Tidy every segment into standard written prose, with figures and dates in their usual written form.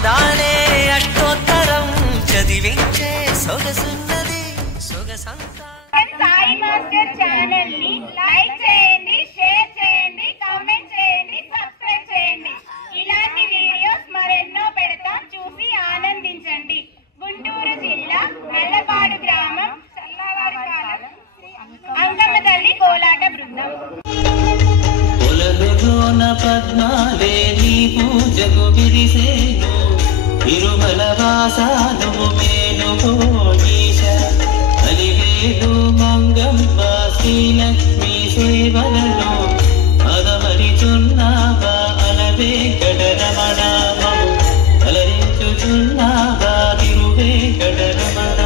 అందానే అష్టోత్తరం చదివించే సొగసున్నది సొగసంతా. Sai master channel ని like చేయండి, షేర్ చేయండి, కామెంట్ చేయండి, సబ్స్క్రైబ్ చేయండి. ఇలాంటి వీడియోస్ మరెన్నో పెడతాం, చూసి ఆనందించండి. గుంటూరు జిల్లా నల్లపాడు గ్రామం చల్లవారిపాలెం అంకమ్మ తల్లి కోలాట బృందం. పద్మాలే నీ పూజకు విరిసేను తిరుమల వాసాను మేలుకో ఈశ అలివేలు మంగమ్మ శ్రీలక్ష్మీ సేవలలో అగమరిచున్నావా అలవే గడరమణ మము అలరించుచున్నావా తిరువే గడరమణ.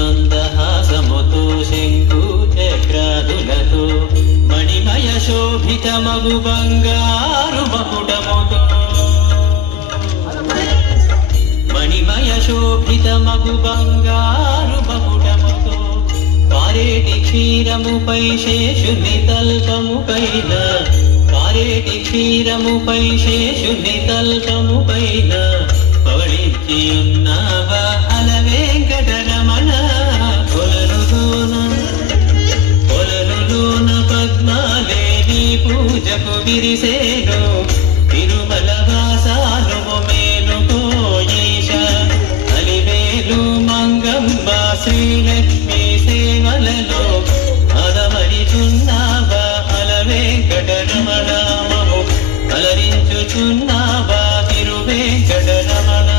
చిరుమందహాసముతో శంకు చక్రాదులతో మణిమయ శోభితమగు బంగారు మకుటముతో మణిమయ శోభితమగు బంగారు మకుటముతో పారేటి క్షీరముపై శేషుని తల్పముపైన పారేటి క్షీరముపై శేషుని తల్పముపైన పవళించి ఉన్నావా అలవే గడరమణ. కొలనులోన పద్మాలే నీ పూజకు విరిసేను తిరుమల వాసాను మేలుకో ఈశ అలివేలు మంగమ్మ శ్రీలక్ష్మీ సేవలలో అదమరిచున్నావా అలవే గడరమణ మము అలరించుచున్నావా తిరువే గడరమణ.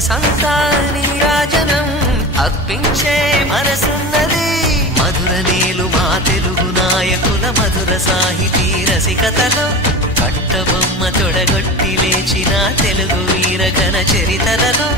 సొగసంతా నీరాజనం అర్పించే మనసున్నది. మధుర నేలు మా తెలుగు నాయకుల మధుర సాహితీ రసికతలో కట్టబొమ్మ తొడగొట్టి లేచిన తెలుగు వీరగణ చరితలలో